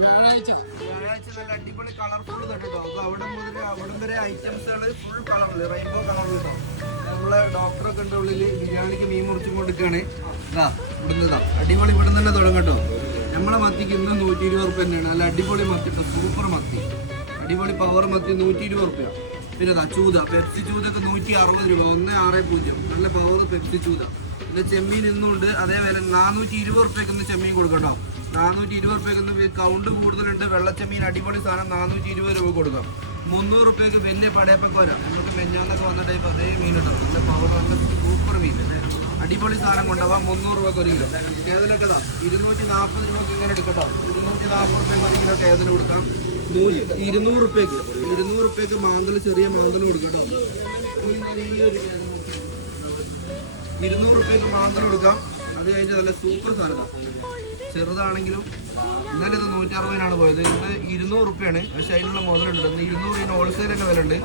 വ്യാഴാഴ്ച നല്ല അടിപൊളി കളർഫുൾ കേട്ടോ. അവിടെ മുതൽ അവിടെ വരെ ഐറ്റംസുകൾ ഫുൾ കളറിൽ റെയിൻബോ കളറിൽ കേട്ടോ. നമ്മളെ ഡോക്ടറൊക്കെ ഉണ്ട് ഉള്ളിൽ ബിരിയാണിക്ക് മീൻ മുറിച്ചും കൊടുക്കുകയാണ്. ഇതാ ഇവിടുന്ന് അടിപൊളി ഇവിടെ തന്നെ തുടങ്ങും കേട്ടോ. നമ്മളെ മത്തിക്ക് ഇന്ന് 120 റുപ്യ തന്നെയാണ്. നല്ല അടിപൊളി മത്തി കേട്ടോ, സൂപ്പർ മത്തി, അടിപൊളി പവർ മത്തി 120 റുപ്യ. പിന്നെ ഇതാ ചൂത, പെപ്സി ചൂതൊക്കെ 160 രൂപ, 160 നല്ല പവർ പെപ്സി ചൂത. പിന്നെ ചെമ്മീൻ ഇന്നുണ്ട് അതേ വില 420 റുപ്യക്ക് ഇന്ന് ചെമ്മീൻ കൊടുക്കട്ടോ. 420 റുപ്യക്ക് കൗണ്ട് കൂടുതലുണ്ട്. വെള്ളച്ചെമ്മീൻ അടിപൊളി സാധനം 420 രൂപ കൊടുക്കാം. 300 റുപ്യക്ക് വലിയ പടയപ്പൊക്കെ വരാം. നമുക്ക് മെഞ്ഞാന്നൊക്കെ വന്ന ടൈപ്പ് അതേ മീൻ ഉണ്ടാവും. നല്ല പവർ നല്ല സൂപ്പർ മീൻ, അടിപൊളി സാധനം കൊണ്ടുപോകാം. 300 രൂപക്ക് ഒരു കിലോ. കേതലൊക്കെ ഇതാ 240 രൂപക്ക് ഇങ്ങനെ എടുക്കട്ടോ. 240 റുപ്യക്ക് ഒരു കിലോ കേതൽ കൊടുക്കാം. 200 റുപ്യക്ക് മാന്തൽ, ചെറിയ മാന്തൽ കൊടുക്കട്ടോ. 200 റുപ്യക്ക് മാന്തൽ കൊടുക്കാം. അത് കഴിഞ്ഞ് നല്ല സൂപ്പർ സാധനം ചെറുതാണെങ്കിലും. ഇന്നലെ ഇത് 160 പോയത്. ഇന്ന് 200 റുപ്യാണ്. പക്ഷെ അതിനുള്ള മുതലുണ്ട്. ഇന്ന് 200 ഹോൾസെയിൽ തന്നെ വില ഉണ്ട്.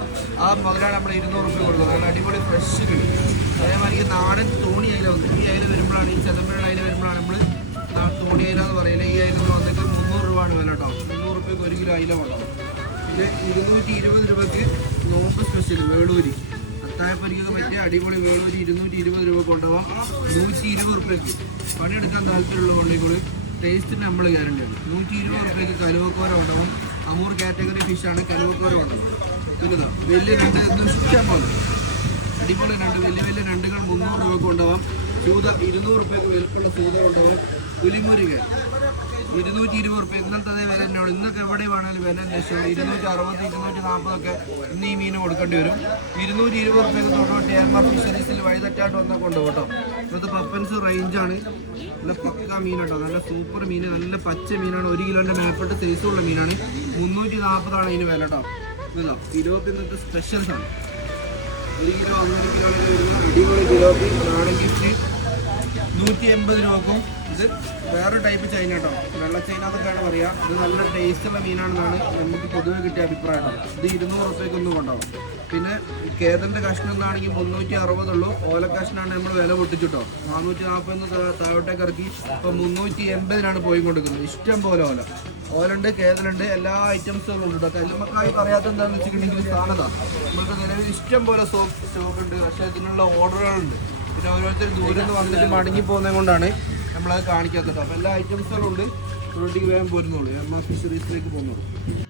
ആ മുതലാണ് നമ്മൾ 200 റുപ്യ കൊടുക്കുന്നത്. നല്ല അടിപൊളി ഫ്രഷ് കിട്ടും. അതേമാതിരി നാടൻ തോണി അയില വന്നു. ഈ അയില വരുമ്പോഴാണ്, ഈ ചെതമ്പഴ അയില വരുമ്പോഴാണ് നമ്മൾ തോണി അയില എന്ന് പറയുന്നത്. ഈ അയില വന്നിട്ട് 300 രൂപയാണ് വില കേട്ടോ. 300 റുപ്യക്ക് ഒരു കിലോ അയില കൊണ്ടാവും. പിന്നെ 220 രൂപയ്ക്ക് നോമ്പ് സ്പെഷ്യൽ വേളൂരി, അത്തായപ്പരിക്കൊക്കെ പറ്റിയ അടിപൊളി വേളൂരി 220 രൂപ കൊണ്ടുപോകാം. 120 റുപ്യക്ക് പണിയെടുക്കാൻ താല്പര്യമുള്ള കൊണ്ടിക്കൂടി ടേസ്റ്റിന് നമ്മൾ ഗ്യാരണ്ടിയാണ്. 120 റുപ്യക്ക് കലുവക്കോര ഉണ്ടാവും. അമൂർ കാറ്റഗറി ഫിഷാണ് കലുവക്കോര ഉണ്ടാവും. പിന്നെ വലിയ രണ്ട് ഇഷ്ടം പോലെ അടിപൊളി രണ്ട് വലിയ രണ്ടുകൾ 300 രൂപക്ക് കൊണ്ടുപോകാം. ചൂത 200 റുപ്യക്ക് വലുപ്പുള്ള ചൂത കൊണ്ടുപോകാം. പുലിമുരുക 220 റുപ്യ. ഇന്നത്തെ അതേ വില തന്നെയാണ്. ഇന്നൊക്കെ എവിടെ വേണമെങ്കിലും വില അന്വേഷിച്ചുള്ളൂ. 260, 240 ഒക്കെ ഇന്ന് ഈ മീൻ കൊടുക്കേണ്ടി വരും. 220 റുപ്യക്ക് തൊട്ട് ഏമാർ ഫിഷറീസിൽ വഴിതെറ്റായിട്ട് വന്നാൽ കൊണ്ടുപോകും കേട്ടോ. ഇപ്പോഴത്തെ പപ്പൻസ് റേഞ്ചാണ്. നല്ല പക്ക മീൻ കേട്ടോ, നല്ല സൂപ്പർ മീൻ, നല്ല പച്ച മീനാണ്. 1 കിലോൻ്റെ മേപ്പെട്ട് സൈസുള്ള മീനാണ്. 340 ഇതിന് വില കേട്ടോ. ഇതല്ലോ കിലോക്ക് ഇന്നത്തെ സ്പെഷ്യൽ സാധനം. 1 കിലോ 1.5 കിലോ വരുന്ന അടിപൊളി കിലോക്ക് നാടൻ ഗിഫ്റ്റ് 180 രൂപക്കും. ഇത് വേറെ ടൈപ്പ് ചൈന കേട്ടോ, വെള്ള ചൈന എന്നൊക്കെയാണ് പറയുക. ഇത് നല്ല ടേസ്റ്റുള്ള മീനാണെന്നാണ് നമുക്ക് പൊതുവെ കിട്ടിയ അഭിപ്രായം കേട്ടോ. ഇത് 200 റുപ്യക്കൊന്നും കൊണ്ടാവും. പിന്നെ കേതലിൻ്റെ കഷ്ണം എന്നാണെങ്കിൽ 360 ഉള്ളൂ. ഓല കഷ്ണമാണ് നമ്മൾ വില പൊട്ടിച്ചിട്ടോ. 440 താഴോട്ടേക്ക് ഇറക്കി ഇപ്പോൾ 380 പോയി കൊടുക്കുന്നത്. ഇഷ്ടം പോലെ ഓലുണ്ട്, കേതലുണ്ട്, എല്ലാ ഐറ്റംസുകളും ഉണ്ട് കേട്ടോ. കല്ലുമ്മക്കായി പറയാത്ത എന്താണെന്ന് വെച്ചിട്ടുണ്ടെങ്കിൽ സാധനത നമുക്ക് നിലവിൽ ഇഷ്ടം പോലെ സ്റ്റോക്ക് ഉണ്ട്. പക്ഷേ ഇതിനുള്ള ഓർഡറുകളുണ്ട്. പിന്നെ ഓരോരുത്തർ ദൂരം നിന്ന് വന്നിട്ട് മടങ്ങി പോകുന്നത് കൊണ്ടാണ് നമ്മളത് കാണിക്കാത്തത്. അപ്പോൾ എല്ലാ ഐറ്റംസുകളും ഉണ്ട്. റോഡിലേക്ക് വേഗം പോരുന്നുള്ളൂ. എം ആർ ഫിഷറീസിലേക്ക് പോകുന്നുള്ളൂ.